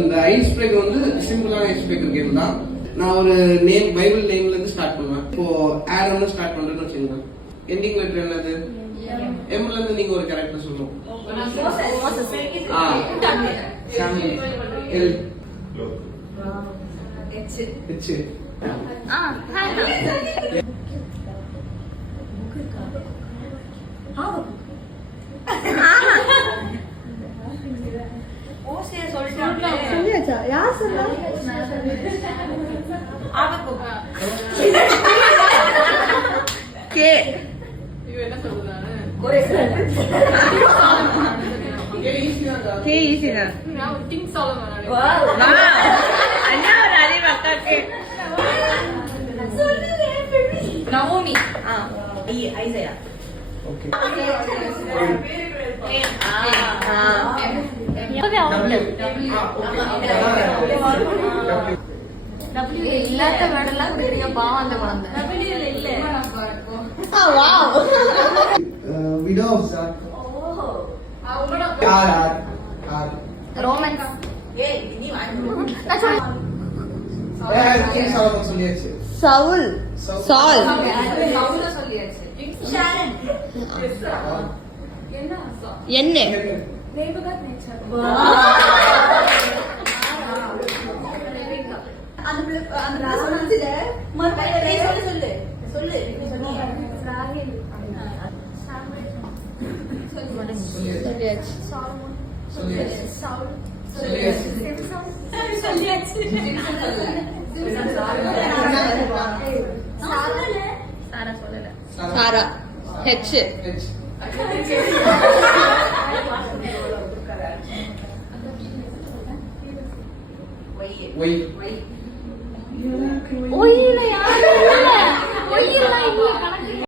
இந்த ice breaker வந்து சிம்பிளான ஐஸ் பிரேக்கர் கேம் தான். நான் ஒரு நேம் பைபிள் நேம்ல இருந்து ஸ்டார்ட் பண்ணுவேன். இப்போ ஆடம்ல ஸ்டார்ட் பண்றேன்னு வச்சுக்கோங்க. எண்டிங் லெட்டர் என்னது? எம்ல இருந்து நீங்க ஒரு கேரக்டர் சொல்லணும். சாமுவேல். எல். எச். சொல்லியாச்சா? யார் சொன்னா? கே. கே ஈஸி தான். அண்ணா ஒரு அறிவு அக்காக்கு. நவோமி. ஐசையா. ஓகே. இல்லாத வேடெல்லாம் பெரிய பாவம் அந்த குழந்தை. ரோமன்ஸ். சவுல். சால். என்ன? சாரா. ஹெச்.